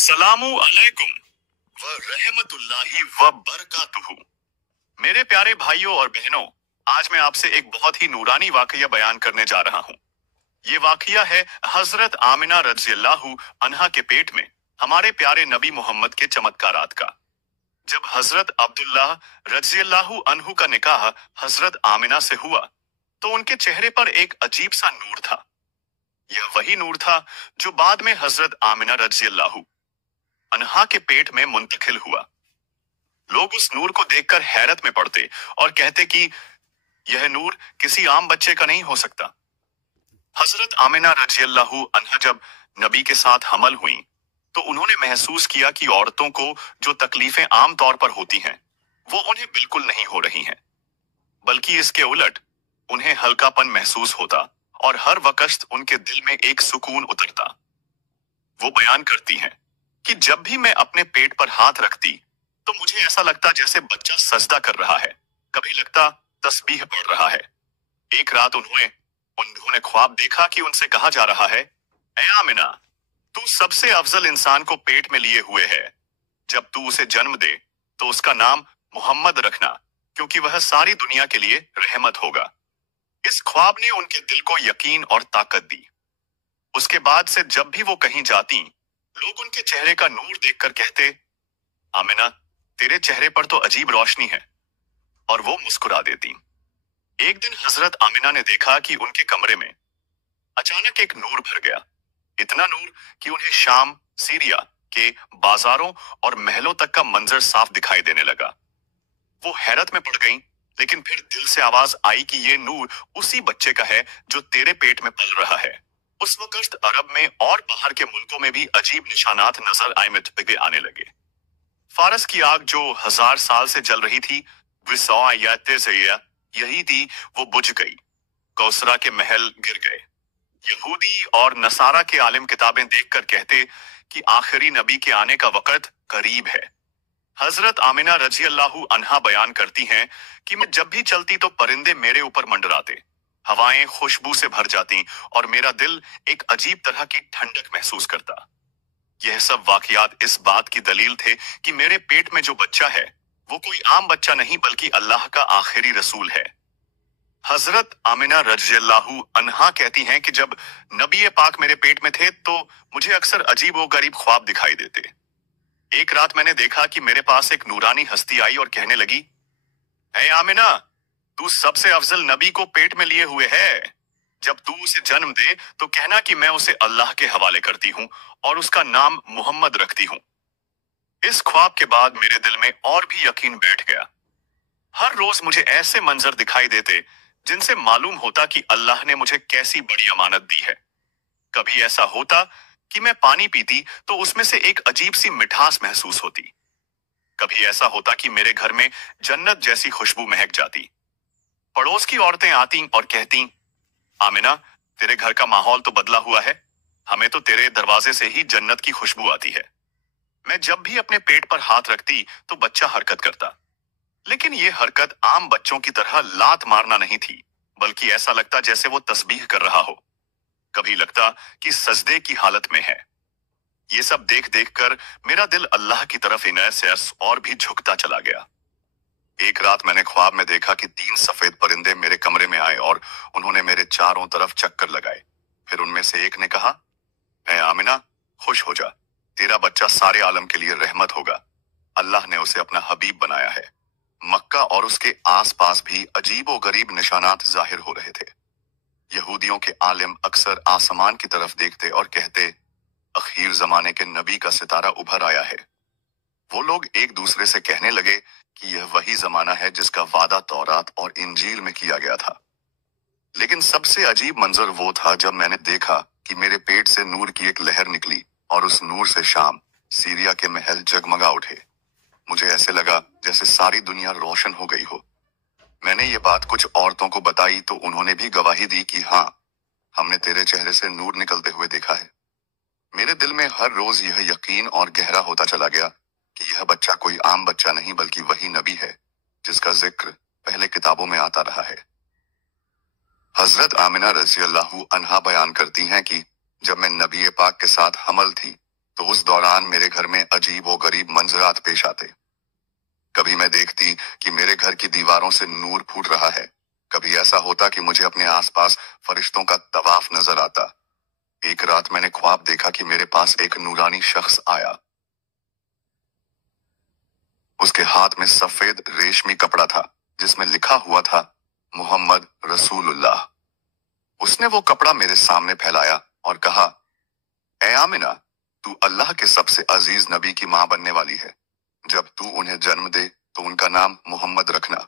अस्सलामु अलैकुम व रहमतुल्लाहि व बरकातुहू। मेरे प्यारे भाइयों और बहनों, आज मैं आपसे एक बहुत ही नूरानी वाकया बयान करने जा रहा हूँ। ये वाकया है हजरत आमिना रज़ियल्लाहु अन्हा के पेट में हमारे प्यारे नबी मोहम्मद के चमत्कारात का। जब हजरत अब्दुल्ला रज़ियल्लाहु अन्हु का निकाह हजरत आमिना से हुआ तो उनके चेहरे पर एक अजीब सा नूर था। यह वही नूर था जो बाद में हजरत आमिना रज़ियल्लाहु अन्हा के पेट में मुंतकिल हुआ। लोग उस नूर को देखकर हैरत में पड़ते और कहते कि यह नूर किसी आम बच्चे का नहीं हो सकता। हजरत आमिना रज़ियल्लाहु अन्हा जब नबी के साथ हमल हुई तो उन्होंने महसूस किया कि औरतों को जो तकलीफें आम तौर पर होती हैं वो उन्हें बिल्कुल नहीं हो रही हैं, बल्कि इसके उलट उन्हें हल्कापन महसूस होता और हर वक्त उनके दिल में एक सुकून उतरता। वो बयान करती हैं कि जब भी मैं अपने पेट पर हाथ रखती तो मुझे ऐसा लगता जैसे बच्चा सजदा कर रहा है, कभी लगता तस्बीह पढ़ रहा है। एक रात उन्होंने ख्वाब देखा कि उनसे कहा जा रहा है, ऐ आमिना, तू सबसे अफजल इंसान को पेट में लिए हुए है। जब तू उसे जन्म दे तो उसका नाम मोहम्मद रखना, क्योंकि वह सारी दुनिया के लिए रहमत होगा। इस ख्वाब ने उनके दिल को यकीन और ताकत दी। उसके बाद से जब भी वो कहीं जाती, लोग उनके चेहरे का नूर देखकर कहते, आमिना, तेरे चेहरे पर तो अजीब रोशनी है, और वो मुस्कुरा देती। एक दिन हजरत आमिना ने देखा कि उनके कमरे में अचानक एक नूर भर गया। इतना नूर कि उन्हें शाम, सीरिया के बाजारों और महलों तक का मंजर साफ दिखाई देने लगा। वो हैरत में पड़ गईं, लेकिन फिर दिल से आवाज आई कि ये नूर उसी बच्चे का है जो तेरे पेट में पल रहा है। उस वक्त अरब में और बाहर के मुल्कों में भी अजीब निशानात नजर आने लगे। फारस की आग जो 1000 साल से जल रही थी, यही थी, वो बुझ गई। कौसरा के महल गिर गए। यहूदी और नसारा के आलिम किताबें देखकर कहते कि आखिरी नबी के आने का वक्त करीब है। हजरत आमिना रज़ियल्लाहु अन्हा बयान करती हैं कि मैं जब भी चलती तो परिंदे मेरे ऊपर मंडराते, हवाएं खुशबू से भर जाती और मेरा दिल एक अजीब तरह की ठंडक महसूस करता। यह सब वाकयात इस बात की दलील थे कि मेरे पेट में जो बच्चा है वो कोई आम बच्चा नहीं बल्कि अल्लाह का आखिरी रसूल है। हजरत आमिना रज़ियल्लाहु अन्हा कहती हैं कि जब नबी पाक मेरे पेट में थे तो मुझे अक्सर अजीब व गरीब ख्वाब दिखाई देते। एक रात मैंने देखा कि मेरे पास एक नूरानी हस्ती आई और कहने लगी, ऐ आमिना, तू सबसे अफजल नबी को पेट में लिए हुए है। जब तू उसे जन्म दे तो कहना कि मैं उसे अल्लाह के हवाले करती हूँ और उसका नाम मोहम्मद रखती हूँ। इस ख्वाब के बाद मेरे दिल में और भी यकीन बैठ गया। हर रोज मुझे ऐसे मंजर दिखाई देते जिनसे मालूम होता कि अल्लाह ने मुझे कैसी बड़ी अमानत दी है। कभी ऐसा होता कि मैं पानी पीती तो उसमें से एक अजीब सी मिठास महसूस होती। कभी ऐसा होता कि मेरे घर में जन्नत जैसी खुशबू महक जाती। पड़ोस की औरतें आती और कहती, आमिना, तेरे घर का माहौल तो बदला हुआ है, हमें तो तेरे दरवाजे से ही जन्नत की खुशबू आती है। मैं जब भी अपने पेट पर हाथ रखती तो बच्चा हरकत करता, लेकिन ये हरकत आम बच्चों की तरह लात मारना नहीं थी, बल्कि ऐसा लगता जैसे वो तस्बीह कर रहा हो। कभी लगता कि सजदे की हालत में है। ये सब देख देख कर मेरा दिल अल्लाह की तरफ इनायत से और भी झुकता चला गया। एक रात मैंने ख्वाब में देखा कि 3 सफेद परिंदे मेरे कमरे में आए और उन्होंने मेरे चारों तरफ चक्कर लगाए। फिर उनमें से एक ने कहा, ऐ आमिना, खुश हो जा, तेरा बच्चा सारे आलम के लिए रहमत होगा। अल्लाह ने उसे अपना हबीब बनाया है। मक्का और उसके आसपास भी अजीब व गरीब निशानात जाहिर हो रहे थे। यहूदियों के आलिम अक्सर आसमान की तरफ देखते और कहते, अखीर जमाने के नबी का सितारा उभर आया है। वो लोग एक दूसरे से कहने लगे कि यह वही जमाना है जिसका वादा तौरात और इंजील में किया गया था। लेकिन सबसे अजीब मंजर वो था जब मैंने देखा कि मेरे पेट से नूर की एक लहर निकली और उस नूर से शाम, सीरिया के महल जगमगा उठे। मुझे ऐसे लगा जैसे सारी दुनिया रोशन हो गई हो। मैंने ये बात कुछ औरतों को बताई तो उन्होंने भी गवाही दी कि हाँ, हमने तेरे चेहरे से नूर निकलते हुए देखा है। मेरे दिल में हर रोज यह यकीन और गहरा होता चला गया कि यह बच्चा कोई आम बच्चा नहीं बल्कि वही नबी है जिसका जिक्र पहले किताबों में आता रहा है। हजरत आमिना रज़ियल्लाहु अन्हा बयान करती हैं कि जब मैं नबी पाक के साथ हमल थी तो उस दौरान मेरे घर में अजीब व गरीब मंजरात पेश आते। कभी मैं देखती कि मेरे घर की दीवारों से नूर फूट रहा है, कभी ऐसा होता कि मुझे अपने आसपास फरिश्तों का तवाफ नजर आता। एक रात मैंने ख्वाब देखा कि मेरे पास एक नूरानी शख्स आया। उसके हाथ में सफेद रेशमी कपड़ा था जिसमें लिखा हुआ था मोहम्मद रसूलुल्लाह। उसने वो कपड़ा मेरे सामने फैलाया और कहा, ए आमिना, तू अल्लाह के सबसे अजीज नबी की मां बनने वाली है। जब तू उन्हें जन्म दे तो उनका नाम मोहम्मद रखना।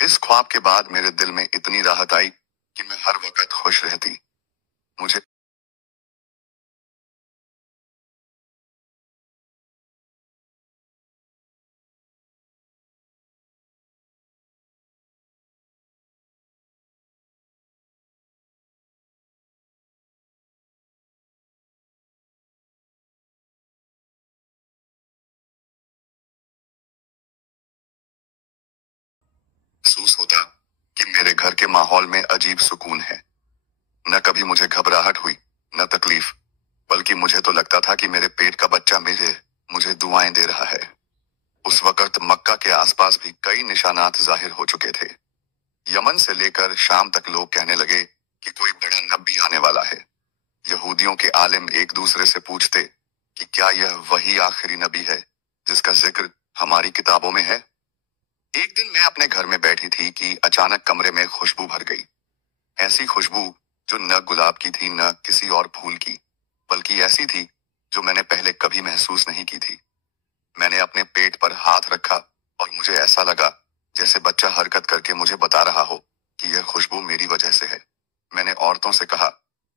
इस ख्वाब के बाद मेरे दिल में इतनी राहत आई कि मैं हर वक्त खुश रहती। मुझे महसूस होता कि मेरे घर के माहौल में अजीब सुकून है। न कभी मुझे घबराहट हुई, न तकलीफ, बल्कि मुझे तो लगता था कि मेरे पेट का बच्चा मुझे दुआएं दे रहा है। उस वक्त मक्का के आसपास भी कई निशानात जाहिर हो चुके थे। यमन से लेकर शाम तक लोग कहने लगे कि कोई बड़ा नबी आने वाला है। यहूदियों के आलिम एक दूसरे से पूछते कि क्या यह वही आखिरी नबी है जिसका जिक्र हमारी किताबों में है। एक दिन मैं अपने घर में बैठी थी कि अचानक कमरे में खुशबू भर गई। ऐसी खुशबू जो न गुलाब की थी न किसी और फूल की, बल्कि ऐसी थी जो मैंने पहले कभी महसूस नहीं की थी। मैंने अपने पेट पर हाथ रखा और मुझे ऐसा लगा जैसे बच्चा हरकत करके मुझे बता रहा हो कि यह खुशबू मेरी वजह से है। मैंने औरतों से कहा,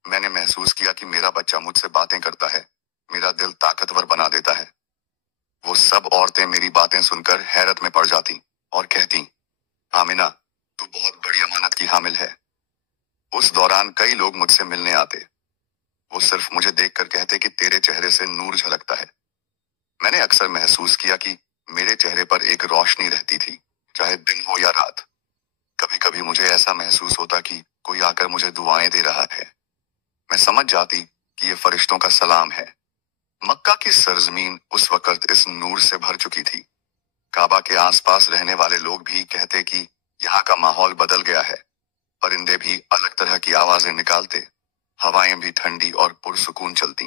मैंने महसूस किया कि मेरा बच्चा मुझसे बातें करता है, मेरा दिल ताकतवर बना देता है। वो सब औरतें मेरी बातें सुनकर हैरत में पड़ जाती और कहती, आमिना, तू बहुत बड़ी अमानत की हामिल है। उस दौरान कई लोग मुझसे मिलने आते। वो सिर्फ मुझे देखकर कहते कि तेरे चेहरे से नूर झलकता है। मैंने अक्सर महसूस किया कि मेरे चेहरे पर एक रोशनी रहती थी, चाहे दिन हो या रात। कभी कभी मुझे ऐसा महसूस होता कि कोई आकर मुझे दुआएं दे रहा है। मैं समझ जाती कि ये फरिश्तों का सलाम है। मक्का की सरजमीन उस वक्त इस नूर से भर चुकी थी। काबा के आसपास रहने वाले लोग भी कहते कि यहाँ का माहौल बदल गया है। परिंदे भी अलग तरह की आवाजें निकालते, हवाएं भी ठंडी और पुरसुकून चलती।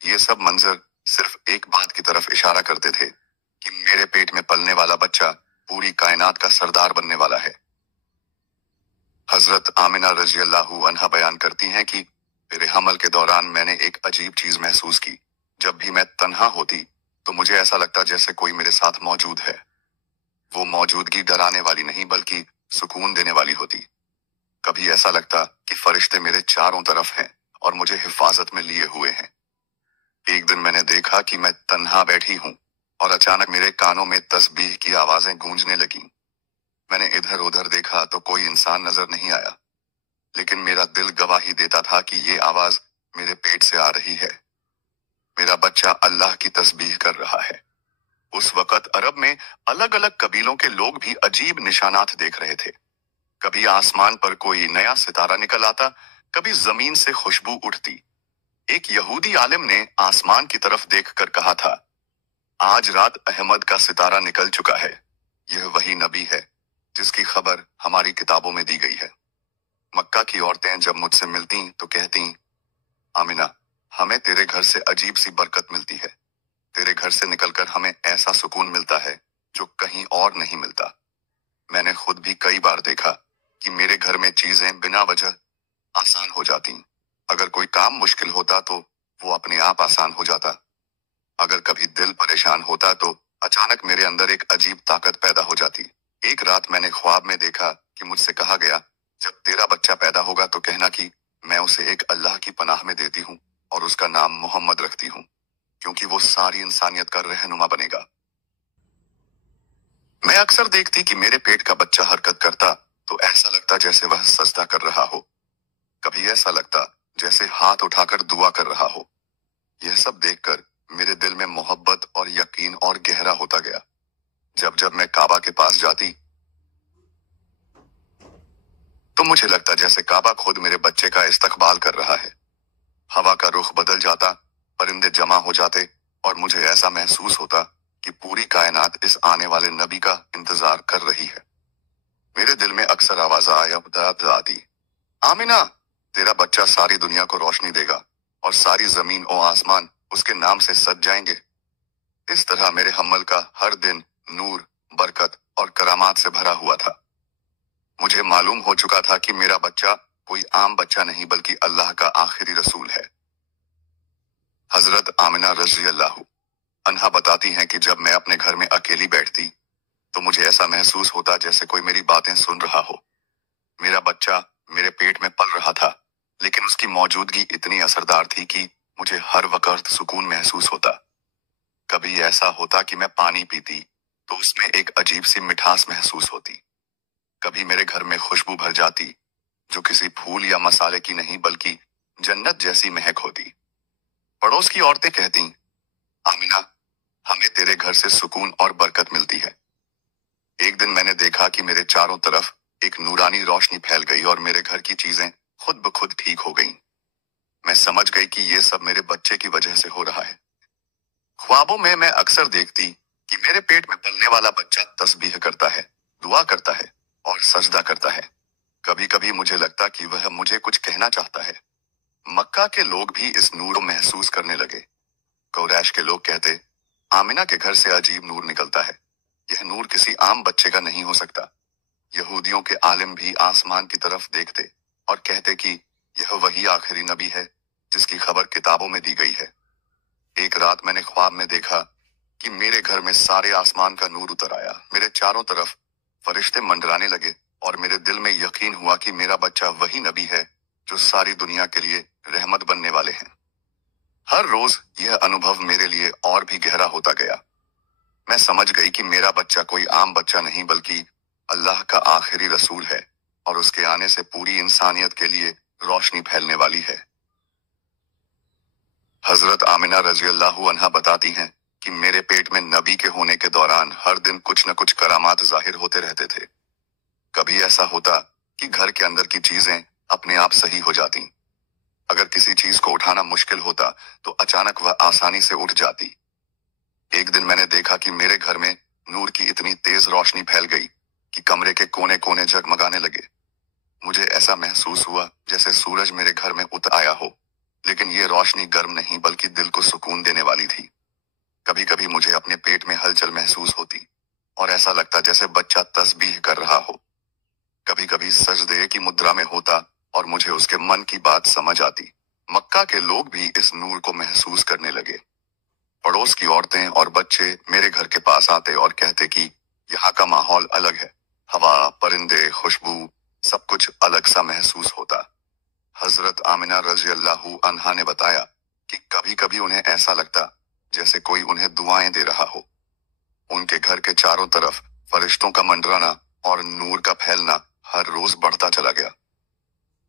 ये सब मंजर सिर्फ एक बात की तरफ इशारा करते थे कि मेरे पेट में पलने वाला बच्चा पूरी कायनात का सरदार बनने वाला है। हजरत आमिना रजी अल्लाहु अन्हा बयान करती हैं कि मेरे हमल के दौरान मैंने एक अजीब चीज महसूस की। जब भी मैं तन्हा होती तो मुझे ऐसा लगता जैसे कोई मेरे साथ मौजूद है। वो मौजूदगी डराने वाली नहीं बल्कि सुकून देने वाली होती। कभी ऐसा लगता कि फरिश्ते मेरे चारों तरफ हैं और मुझे हिफाजत में लिए हुए हैं। एक दिन मैंने देखा कि मैं तन्हा बैठी हूँ और अचानक मेरे कानों में तस्बीह की आवाजें गूंजने लगीं। मैंने इधर उधर देखा तो कोई इंसान नजर नहीं आया, लेकिन मेरा दिल गवाही देता था कि ये आवाज मेरे पेट से आ रही है। मेरा बच्चा अल्लाह की तस्बीह कर रहा है। उस वक्त अरब में अलग अलग कबीलों के लोग भी अजीब निशानात देख रहे थे। कभी आसमान पर कोई नया सितारा निकल आता, कभी जमीन से खुशबू उठती। एक यहूदी आलिम ने आसमान की तरफ देखकर कहा था, आज रात अहमद का सितारा निकल चुका है। यह वही नबी है जिसकी खबर हमारी किताबों में दी गई है। मक्का की औरतें जब मुझसे मिलती तो कहती, आमिना, हमें तेरे घर से अजीब सी बरकत मिलती है। तेरे घर से निकलकर हमें ऐसा सुकून मिलता है जो कहीं और नहीं मिलता। मैंने खुद भी कई बार देखा कि मेरे घर में चीजें बिना वजह आसान हो जाती। अगर कोई काम मुश्किल होता तो वो अपने आप आसान हो जाता। अगर कभी दिल परेशान होता तो अचानक मेरे अंदर एक अजीब ताकत पैदा हो जाती। एक रात मैंने ख्वाब में देखा कि मुझसे कहा गया, जब तेरा बच्चा पैदा होगा तो कहना कि मैं उसे एक अल्लाह की पनाह में देती हूँ और उसका नाम मोहम्मद रखती हूँ, क्योंकि वो सारी इंसानियत का रहनुमा बनेगा। मैं अक्सर देखती कि मेरे पेट का बच्चा हरकत करता तो ऐसा लगता जैसे वह सजदा कर रहा हो। कभी ऐसा लगता जैसे हाथ उठाकर दुआ कर रहा हो। यह सब देखकर मेरे दिल में मोहब्बत और यकीन और गहरा होता गया। जब जब मैं काबा के पास जाती तो मुझे लगता जैसे काबा खुद मेरे बच्चे का इस्तकबाल कर रहा है। हवा का रुख बदल जाता, परिंदे जमा हो जाते और मुझे ऐसा महसूस होता कि पूरी कायनात इस आने वाले नबी का इंतजार कर रही है। मेरे दिल में अक्सर आवाज आती, आमिना, तेरा बच्चा सारी दुनिया को रोशनी देगा और सारी जमीन और आसमान उसके नाम से सज जाएंगे। इस तरह मेरे हम्मल का हर दिन नूर, बरकत और करामात से भरा हुआ था। मुझे मालूम हो चुका था कि मेरा बच्चा कोई आम बच्चा नहीं बल्कि अल्लाह का आखिरी रसूल है। हजरत आमिना रज़ी अल्लाह अन्हा बताती हैं कि जब मैं अपने घर में अकेली बैठती तो मुझे ऐसा महसूस होता जैसे कोई मेरी बातें सुन रहा हो। मेरा बच्चा मेरे पेट में पल रहा था, लेकिन उसकी मौजूदगी इतनी असरदार थी कि मुझे हर वक्त सुकून महसूस होता। कभी ऐसा होता कि मैं पानी पीती तो उसमें एक अजीब सी मिठास महसूस होती। कभी मेरे घर में खुशबू भर जाती जो किसी फूल या मसाले की नहीं बल्कि जन्नत जैसी महक होती। पड़ोस की औरतें कहती, आमिना, हमें तेरे घर से सुकून और बरकत मिलती है। एक दिन मैंने देखा कि मेरे चारों तरफ एक नूरानी रोशनी फैल गई और मेरे घर की चीजें खुद ब खुद ठीक हो गईं। मैं समझ गई कि ये सब मेरे बच्चे की वजह से हो रहा है। ख्वाबों में मैं अक्सर देखती कि मेरे पेट में पलने वाला बच्चा तस्बीह करता है, दुआ करता है और सजदा करता है। कभी कभी मुझे लगता कि वह मुझे कुछ कहना चाहता है। मक्का के लोग भी इस नूर को महसूस करने लगे। कुरैश के लोग कहते, आमिना के घर से अजीब नूर निकलता है। यह नूर किसी आम बच्चे का नहीं हो सकता। यहूदियों के आलिम भी आसमान की तरफ देखते और कहते कि यह वही आखिरी नबी है जिसकी खबर किताबों में दी गई है। एक रात मैंने ख्वाब में देखा कि मेरे घर में सारे आसमान का नूर उतर आया। मेरे चारों तरफ फरिश्ते मंडराने लगे और मेरे दिल में यकीन हुआ कि मेरा बच्चा वही नबी है जो सारी दुनिया के लिए रहमत बनने वाले हैं। हर रोज यह अनुभव मेरे लिए और भी गहरा होता गया। मैं समझ गई कि मेरा बच्चा कोई आम बच्चा नहीं बल्कि अल्लाह का आखिरी रसूल है और उसके आने से पूरी इंसानियत के लिए रोशनी फैलने वाली है। हजरत आमिना रज़ी अल्लाह अन्हा बताती हैं कि मेरे पेट में नबी के होने के दौरान हर दिन कुछ न कुछ करामात जाहिर होते रहते थे। कभी ऐसा होता कि घर के अंदर की चीजें अपने आप सही हो जाती। अगर किसी चीज को उठाना मुश्किल होता तो अचानक वह आसानी से उठ जाती। एक दिन मैंने देखा कि मेरे घर में नूर की इतनी तेज रोशनी फैल गई कि कमरे के कोने कोने जगमगाने लगे। मुझे ऐसा महसूस हुआ जैसे सूरज मेरे घर में उतर आया हो, लेकिन ये रोशनी गर्म नहीं बल्कि दिल को सुकून देने वाली थी। कभी कभी मुझे अपने पेट में हलचल महसूस होती और ऐसा लगता जैसे बच्चा तस्बीह कर रहा हो। कभी कभी सजदे की मुद्रा में होता और मुझे उसके मन की बात समझ आती। मक्का के लोग भी इस नूर को महसूस करने लगे। पड़ोस की औरतें और बच्चे मेरे घर के पास आते और कहते कि यहाँ का माहौल अलग है। हवा, परिंदे, खुशबू, सब कुछ अलग सा महसूस होता। हजरत आमिना रज़ी अल्लाह अन्हा ने बताया कि कभी कभी उन्हें ऐसा लगता जैसे कोई उन्हें दुआएं दे रहा हो। उनके घर के चारों तरफ फरिश्तों का मंडराना और नूर का फैलना हर रोज बढ़ता चला गया।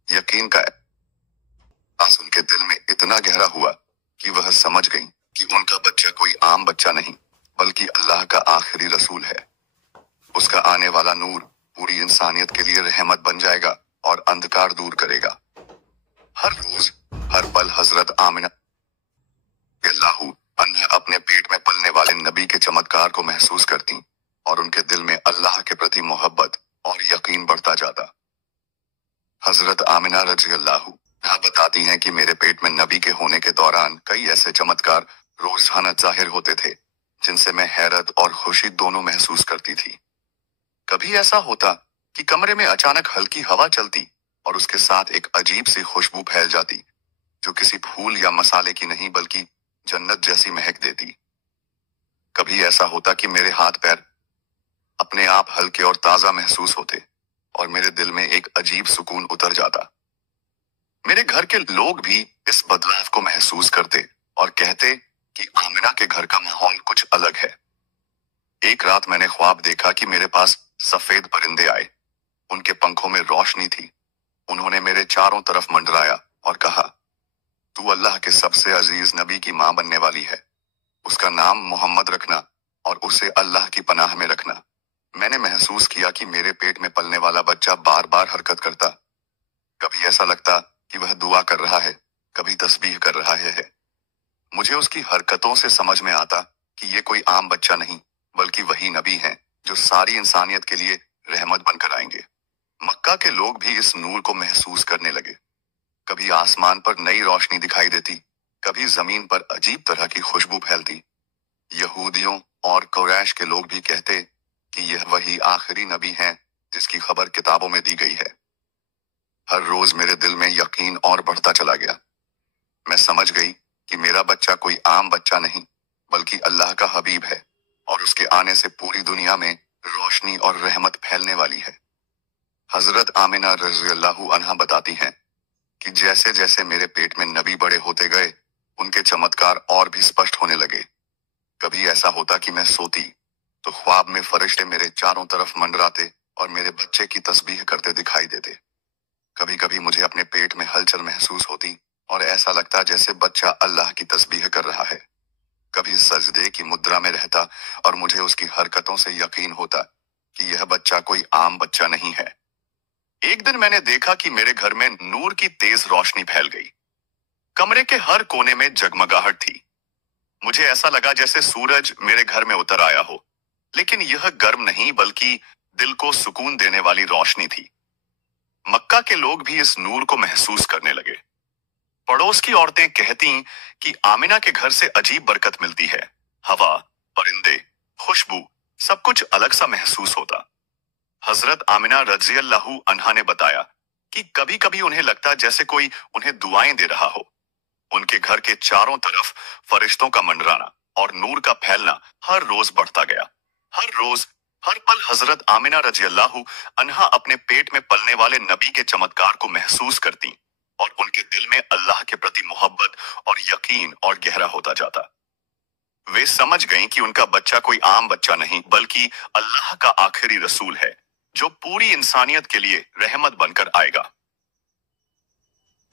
यकीन का एहसास उनके दिल में इतना गहरा हुआ कि वह समझ गईं कि उनका बच्चा कोई आम बच्चा नहीं बल्कि अल्लाह का आखिरी रसूल है। उसका आने वाला नूर पूरी इंसानियत के लिए रहमत बन जाएगा और अंधकार दूर करेगा। हर रोज, हर पल हजरत आमिना अल्लाह अन्हा अपने पेट में पलने वाले नबी के चमत्कार को महसूस करती और उनके दिल में अल्लाह के प्रति मोहब्बत और यकीन बढ़ता जाता। हजरत आमिना रज़ी अल्लाह अन्हा बताती हैं कि मेरे पेट में नबी के होने के दौरान कई ऐसे चमत्कार रोजाना जाहिर होते थे जिनसे मैं हैरत और खुशी दोनों महसूस करती थी। कभी ऐसा होता कि कमरे में अचानक हल्की हवा चलती और उसके साथ एक अजीब सी खुशबू फैल जाती जो किसी फूल या मसाले की नहीं बल्कि जन्नत जैसी महक देती। कभी ऐसा होता कि मेरे हाथ पैर अपने आप हल्के और ताजा महसूस होते और मेरे दिल में एक अजीब सुकून उतर जाता। मेरे घर के लोग भी इस बदलाव को महसूस करते और कहते कि आमिना के घर का माहौल कुछ अलग है। एक रात मैंने ख्वाब देखा कि मेरे पास सफेद परिंदे आए। उनके पंखों में रोशनी थी। उन्होंने मेरे चारों तरफ मंडराया और कहा, तू अल्लाह के सबसे अजीज नबी की मां बनने वाली है। उसका नाम मोहम्मद रखना और उसे अल्लाह की पनाह में रखना। मैंने महसूस किया कि मेरे पेट में पलने वाला बच्चा बार बार हरकत करता। कभी ऐसा लगता कि वह दुआ कर रहा है, कभी तस्बीह कर रहा है। मुझे उसकी हरकतों से समझ में आता कि ये कोई आम बच्चा नहीं, बल्कि वही नबी हैं जो सारी इंसानियत के लिए रहमत बनकर आएंगे। मक्का के लोग भी इस नूर को महसूस करने लगे। कभी आसमान पर नई रोशनी दिखाई देती, कभी जमीन पर अजीब तरह की खुशबू फैलती। यहूदियों और कुरैश के लोग भी कहते कि यह वही आखिरी नबी हैं जिसकी खबर किताबों में दी गई है। हर रोज मेरे दिल में यकीन और बढ़ता चला गया। मैं समझ गई कि मेरा बच्चा कोई आम बच्चा नहीं, बल्कि अल्लाह का हबीब है, और उसके आने से पूरी दुनिया में रोशनी और रहमत फैलने वाली है। हजरत आमिना रज़ी अल्लाहु अन्हा बताती हैं कि जैसे जैसे मेरे पेट में नबी बड़े होते गए, उनके चमत्कार और भी स्पष्ट होने लगे। कभी ऐसा होता कि मैं सोती तो ख्वाब में फरिश्ते मेरे चारों तरफ मंडराते और मेरे बच्चे की तस्बीह करते दिखाई देते। कभी कभी मुझे अपने पेट में हलचल महसूस होती और ऐसा लगता जैसे बच्चा अल्लाह की तस्बीह कर रहा है। कभी सजदे की मुद्रा में रहता और मुझे उसकी हरकतों से यकीन होता कि यह बच्चा कोई आम बच्चा नहीं है। एक दिन मैंने देखा कि मेरे घर में नूर की तेज रोशनी फैल गई। कमरे के हर कोने में जगमगाहट थी। मुझे ऐसा लगा जैसे सूरज मेरे घर में उतर आया हो, लेकिन यह गर्म नहीं बल्कि दिल को सुकून देने वाली रोशनी थी। मक्का के लोग भी इस नूर को महसूस करने लगे। पड़ोस की औरतें कहती कि आमिना के घर से अजीब बरकत मिलती है। हवा, परिंदे, खुशबू, सब कुछ अलग सा महसूस होता। हजरत आमिना रज़ी अल्लाहु अन्हा ने बताया कि कभी कभी उन्हें लगता जैसे कोई उन्हें दुआएं दे रहा हो। उनके घर के चारों तरफ फरिश्तों का मंडराना और नूर का फैलना हर रोज बढ़ता गया। हर रोज, हर पल हजरत आमिना रज़ी अल्लाहु अन्हा अपने पेट में पलने वाले नबी के चमत्कार को महसूस करती और उनके दिल में अल्लाह के प्रति मोहब्बत और यकीन और गहरा होता जाता। वे समझ गईं कि उनका बच्चा कोई आम बच्चा नहीं, बल्कि अल्लाह का आखिरी रसूल है जो पूरी इंसानियत के लिए रहमत बनकर आएगा।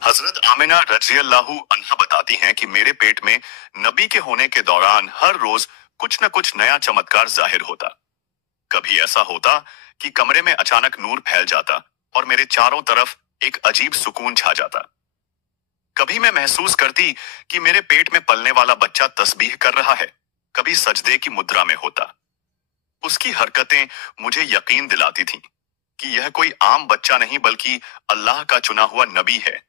हजरत आमिना रज़ी अल्लाहु अन्हा बताती हैं कि मेरे पेट में नबी के होने के दौरान हर रोज कुछ न कुछ नया चमत्कार जाहिर होता। कभी ऐसा होता कि कमरे में अचानक नूर फैल जाता और मेरे चारों तरफ एक अजीब सुकून छा जाता। कभी मैं महसूस करती कि मेरे पेट में पलने वाला बच्चा तस्बीह कर रहा है, कभी सजदे की मुद्रा में होता। उसकी हरकतें मुझे यकीन दिलाती थीं कि यह कोई आम बच्चा नहीं बल्कि अल्लाह का चुना हुआ नबी है।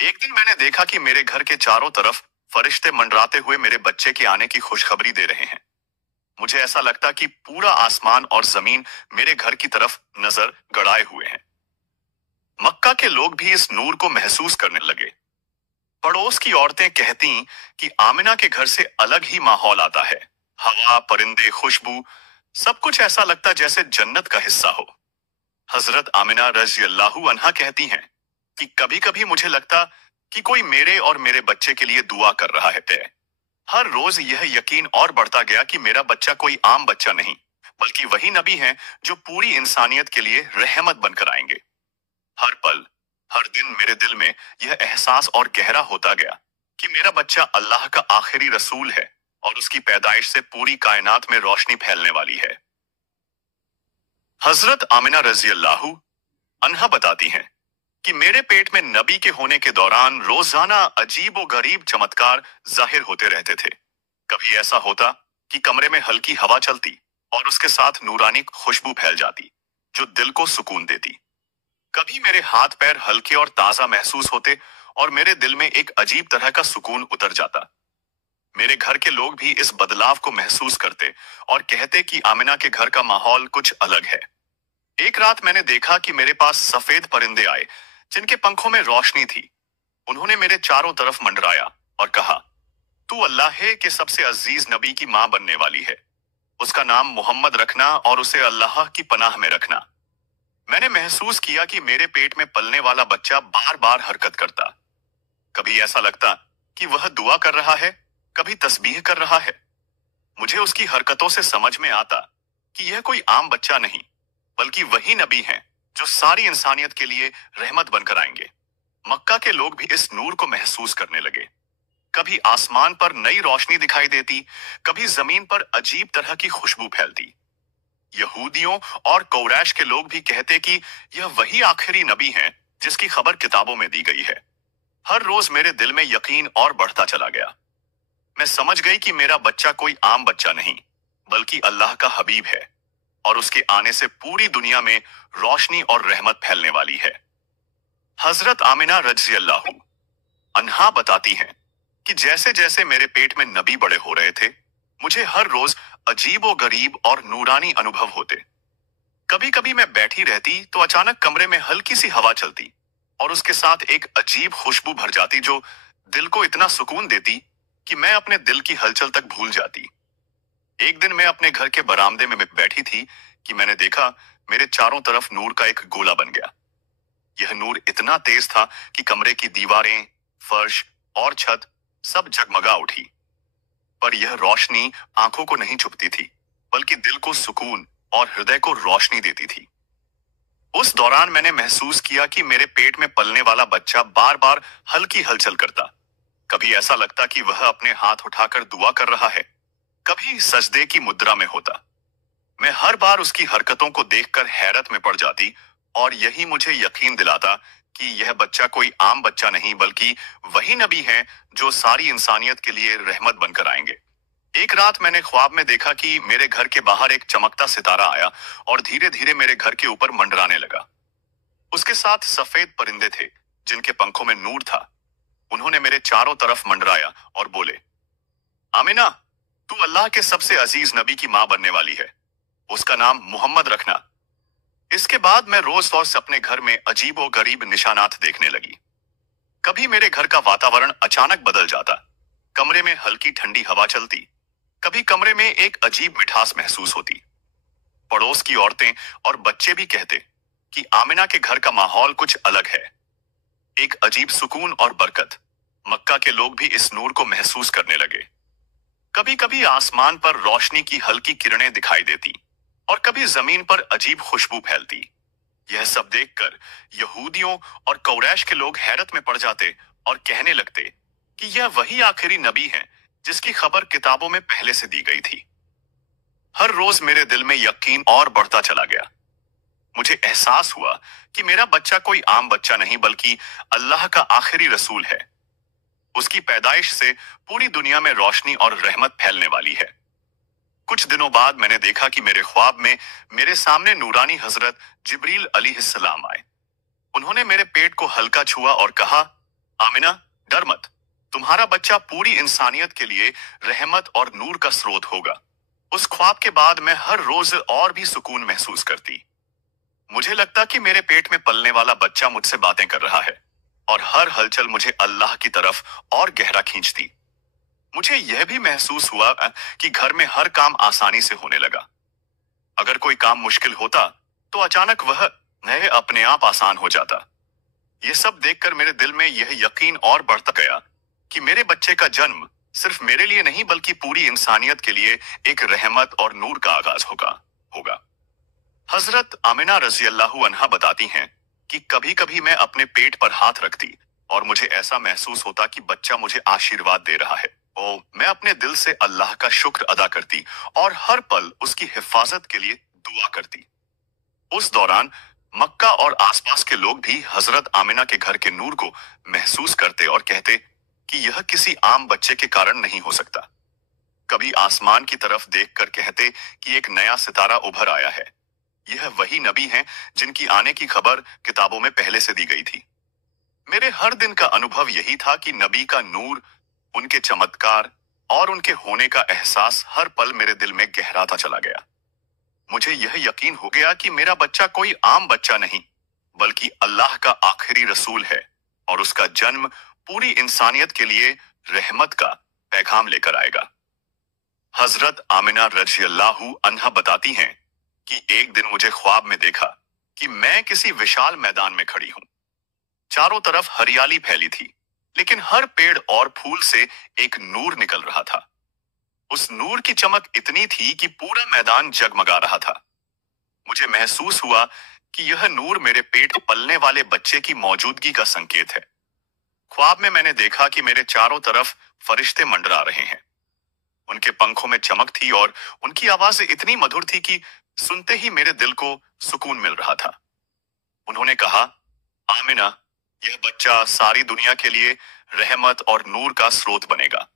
एक दिन मैंने देखा कि मेरे घर के चारों तरफ फरिश्ते मंडराते हुए मेरे बच्चे के आने की खुशखबरी दे रहे हैं। मुझे ऐसा लगता कि पूरा आसमान और जमीन मेरे घर की तरफ नजर गड़ाए हुए हैं। मक्का के लोग भी इस नूर को महसूस करने लगे। पड़ोस की औरतें कहती कि आमिना के घर से अलग ही माहौल आता है। हवा, परिंदे, खुशबू, सब कुछ ऐसा लगता जैसे जन्नत का हिस्सा हो। हजरत आमिना रज़ी अल्लाहु अन्हा कहती हैं कि कभी कभी मुझे लगता कि कोई मेरे और मेरे बच्चे के लिए दुआ कर रहा है। हर रोज यह यकीन और बढ़ता गया कि मेरा बच्चा कोई आम बच्चा नहीं, बल्कि वही नबी हैं जो पूरी इंसानियत के लिए रहमत बनकर आएंगे। हर पल, हर दिन मेरे दिल में यह एहसास और गहरा होता गया कि मेरा बच्चा अल्लाह का आखिरी रसूल है और उसकी पैदाइश से पूरी कायनात में रोशनी फैलने वाली है। हजरत आमिना रज़ी अल्लाहु अन्हा बताती हैं कि मेरे पेट में नबी के होने के दौरान रोजाना अजीब व गरीब चमत्कार जाहिर होते रहते थे। कभी ऐसा होता कि कमरे में हल्की हवा चलती और उसके साथ नूरानी खुशबू फैल जाती जो दिल को सुकून देती। कभी मेरे हाथ पैर हल्के और ताजा महसूस होते और मेरे दिल में एक अजीब तरह का सुकून उतर जाता। मेरे घर के लोग भी इस बदलाव को महसूस करते और कहते कि आमिना के घर का माहौल कुछ अलग है। एक रात मैंने देखा कि मेरे पास सफेद परिंदे आए जिनके पंखों में रोशनी थी। उन्होंने मेरे चारों तरफ मंडराया और कहा, तू अल्लाह के सबसे अजीज नबी की मां बनने वाली है। उसका नाम मोहम्मद रखना और उसे अल्लाह की पनाह में रखना। मैंने महसूस किया कि मेरे पेट में पलने वाला बच्चा बार बार हरकत करता। कभी ऐसा लगता कि वह दुआ कर रहा है, कभी तस्बीह कर रहा है। मुझे उसकी हरकतों से समझ में आता कि यह कोई आम बच्चा नहीं, बल्कि वही नबी हैं जो सारी इंसानियत के लिए रहमत बनकर आएंगे। मक्का के लोग भी इस नूर को महसूस करने लगे। कभी आसमान पर नई रोशनी दिखाई देती, कभी जमीन पर अजीब तरह की खुशबू फैलती। यहूदियों और कुरैश के लोग भी कहते कि यह वही आखिरी नबी हैं जिसकी खबर किताबों में दी गई है। हर रोज मेरे दिल में यकीन और बढ़ता चला गया। मैं समझ गई कि मेरा बच्चा कोई आम बच्चा नहीं, बल्कि अल्लाह का हबीब है, और उसके आने से पूरी दुनिया में रोशनी और रहमत फैलने वाली है। हजरत आमिना रज़ी अल्लाहु अन्हा बताती हैं कि जैसे जैसे मेरे पेट में नबी बड़े हो रहे थे, मुझे हर रोज अजीब व गरीब और नूरानी अनुभव होते। कभी कभी मैं बैठी रहती तो अचानक कमरे में हल्की सी हवा चलती, और उसके साथ एक अजीब खुशबू भर जाती जो दिल को इतना सुकून देती कि मैं अपने दिल की हलचल तक भूल जाती। एक दिन मैं अपने घर के बरामदे में बैठी थी कि मैंने देखा मेरे चारों तरफ नूर का एक गोला बन गया। यह नूर इतना तेज था कि कमरे की दीवारें, फर्श और छत सब जगमगा उठी। पर यह रोशनी आंखों को नहीं चुभती थी, बल्कि दिल को सुकून और हृदय को रोशनी देती थी। उस दौरान मैंने महसूस किया कि मेरे पेट में पलने वाला बच्चा बार बार हल्की हलचल करता। कभी ऐसा लगता कि वह अपने हाथ उठाकर दुआ कर रहा है, कभी सजदे की मुद्रा में होता। मैं हर बार उसकी हरकतों को देखकर हैरत में पड़ जाती, और यही मुझे यकीन दिलाता कि यह बच्चा कोई आम बच्चा नहीं, बल्कि वही नबी है जो सारी इंसानियत के लिए रहमत बनकर आएंगे। एक रात मैंने ख्वाब में देखा कि मेरे घर के बाहर एक चमकता सितारा आया और धीरे धीरे मेरे घर के ऊपर मंडराने लगा। उसके साथ सफेद परिंदे थे जिनके पंखों में नूर था। उन्होंने मेरे चारों तरफ मंडराया और बोले, आमिना, तू अल्लाह के सबसे अजीज नबी की मां बनने वाली है, उसका नाम मोहम्मद रखना। इसके बाद मैं रोज रोज अपने घर में अजीब और गरीब निशानात देखने लगी। कभी मेरे घर का वातावरण अचानक बदल जाता, कमरे में हल्की ठंडी हवा चलती, कभी कमरे में एक अजीब मिठास महसूस होती। पड़ोस की औरतें और बच्चे भी कहते कि आमिना के घर का माहौल कुछ अलग है, एक अजीब सुकून और बरकत। मक्का के लोग भी इस नूर को महसूस करने लगे। कभी कभी आसमान पर रोशनी की हल्की किरणें दिखाई देती, और कभी जमीन पर अजीब खुशबू फैलती। यह सब देखकर यहूदियों और कुरैश के लोग हैरत में पड़ जाते और कहने लगते कि यह वही आखिरी नबी है जिसकी खबर किताबों में पहले से दी गई थी। हर रोज मेरे दिल में यकीन और बढ़ता चला गया। मुझे एहसास हुआ कि मेरा बच्चा कोई आम बच्चा नहीं, बल्कि अल्लाह का आखिरी रसूल है। उसकी पैदाइश से पूरी दुनिया में रोशनी और रहमत फैलने वाली है। कुछ दिनों बाद मैंने देखा कि मेरे ख्वाब में मेरे सामने नूरानी हजरत जिब्रील अलैहिस्सलाम आए। उन्होंने मेरे पेट को हल्का छुआ और कहा, आमिना, डर मत, तुम्हारा बच्चा पूरी इंसानियत के लिए रहमत और नूर का स्रोत होगा। उस ख्वाब के बाद मैं हर रोज और भी सुकून महसूस करती। मुझे लगता कि मेरे पेट में पलने वाला बच्चा मुझसे बातें कर रहा है, और हर हलचल मुझे अल्लाह की तरफ और गहरा खींचती। मुझे यह भी महसूस हुआ कि घर में हर काम आसानी से होने लगा। अगर कोई काम मुश्किल होता तो अचानक वह नए अपने आप आसान हो जाता। यह सब देखकर मेरे दिल में यह यकीन और बढ़ता गया कि मेरे बच्चे का जन्म सिर्फ मेरे लिए नहीं, बल्कि पूरी इंसानियत के लिए एक रहमत और नूर का आगाज होगा। हजरत आमिना रज़ी अल्लाहु अन्हा बताती हैं कि कभी कभी मैं अपने पेट पर हाथ रखती और मुझे ऐसा महसूस होता कि बच्चा मुझे आशीर्वाद दे रहा है। मैं अपने दिल से अल्लाह का शुक्र अदा करती और हर पल उसकी हिफाजत के लिए दुआ करती। उस दौरान मक्का और आसपास के लोग भी हजरत आमिना के घर के नूर को महसूस करते और कहते कि यह किसी आम बच्चे के कारण नहीं हो सकता। कभी आसमान की तरफ देखकर कहते कि एक नया सितारा उभर आया है, यह वही नबी हैं जिनकी आने की खबर किताबों में पहले से दी गई थी। मेरे हर दिन का अनुभव यही था कि नबी का नूर, उनके चमत्कार और उनके होने का एहसास हर पल मेरे दिल में गहराता चला गया। मुझे यह यकीन हो गया कि मेरा बच्चा कोई आम बच्चा नहीं, बल्कि अल्लाह का आखिरी रसूल है, और उसका जन्म पूरी इंसानियत के लिए रहमत का पैगाम लेकर आएगा। हजरत आमिना रज़ियल्लाहु अन्हा बताती हैं कि एक दिन मुझे ख्वाब में देखा कि मैं किसी विशाल मैदान में खड़ी हूं। चारों तरफ हरियाली फैली थी, लेकिन हर पेड़ और फूल से एक नूर निकल रहा था। उस नूर की चमक इतनी थी कि पूरा मैदान जगमगा रहा था। मुझे महसूस हुआ कि यह नूर मेरे पेट पलने वाले बच्चे की मौजूदगी का संकेत है। ख्वाब में मैंने देखा कि मेरे चारों तरफ फरिश्ते मंडरा रहे हैं। उनके पंखों में चमक थी और उनकी आवाजें इतनी मधुर थी कि सुनते ही मेरे दिल को सुकून मिल रहा था। उन्होंने कहा, आमिना, यह बच्चा सारी दुनिया के लिए रहमत और नूर का स्रोत बनेगा।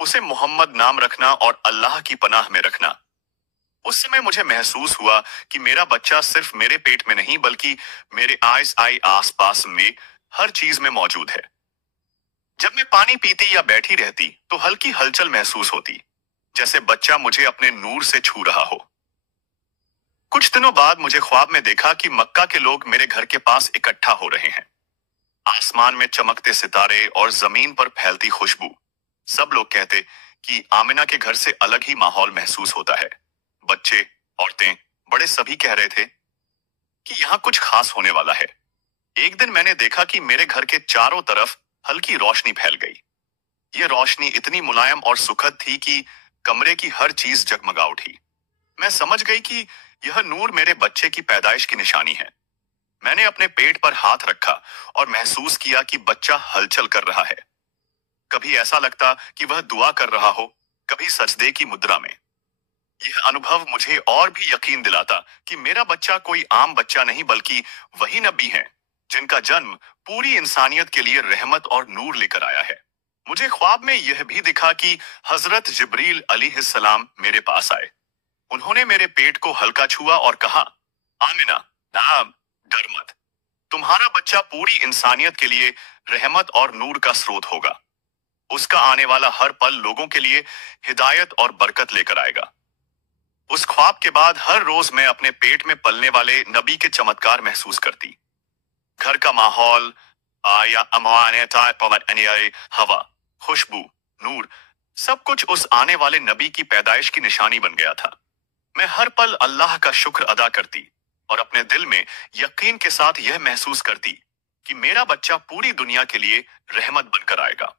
उसे मोहम्मद नाम रखना और अल्लाह की पनाह में रखना। उस समय मुझे महसूस हुआ कि मेरा बच्चा सिर्फ मेरे पेट में नहीं बल्कि मेरे आस पास में हर चीज में मौजूद है। जब मैं पानी पीती या बैठी रहती तो हल्की हलचल महसूस होती, जैसे बच्चा मुझे अपने नूर से छू रहा हो। कुछ दिनों बाद मुझे ख्वाब में देखा कि मक्का के लोग मेरे घर के पास इकट्ठा हो रहे हैं। आसमान में चमकते सितारे और जमीन पर फैलती खुशबू। सब लोग कहते कि आमिना के घर से अलग ही माहौल महसूस होता है। बच्चे, औरतें, बड़े सभी कह रहे थे कि यहाँ कुछ खास होने वाला है। एक दिन मैंने देखा कि मेरे घर के चारों तरफ हल्की रोशनी फैल गई। ये रोशनी इतनी मुलायम और सुखद थी कि कमरे की हर चीज जगमगा उठी। मैं समझ गई कि यह नूर मेरे बच्चे की पैदाइश की निशानी है। मैंने अपने पेट पर हाथ रखा और महसूस किया कि बच्चा हलचल कर रहा है। कभी ऐसा लगता कि वह दुआ कर रहा हो, कभी सजदे की मुद्रा में। यह अनुभव मुझे और भी यकीन दिलाता कि मेरा बच्चा कोई आम बच्चा नहीं बल्कि वही नबी है जिनका जन्म पूरी इंसानियत के लिए रहमत और नूर लेकर आया है। मुझे ख्वाब में यह भी दिखा कि हजरत जिब्रील अलैहिस्सलाम मेरे पास आए। उन्होंने मेरे पेट को हल्का छुआ और कहा, आमिना, नाम, डर मत। तुम्हारा बच्चा पूरी इंसानियत के लिए रहमत और नूर का स्रोत होगा। उसका आने वाला हर पल लोगों के लिए हिदायत और बरकत लेकर आएगा। उस ख्वाब के बाद हर रोज मैं अपने पेट में पलने वाले नबी के चमत्कार महसूस करती। घर का माहौल, हवा, खुशबू, नूर, सब कुछ उस आने वाले नबी की पैदाइश की निशानी बन गया था। मैं हर पल अल्लाह का शुक्र अदा करती और अपने दिल में यकीन के साथ यह महसूस करती कि मेरा बच्चा पूरी दुनिया के लिए रहमत बनकर आएगा।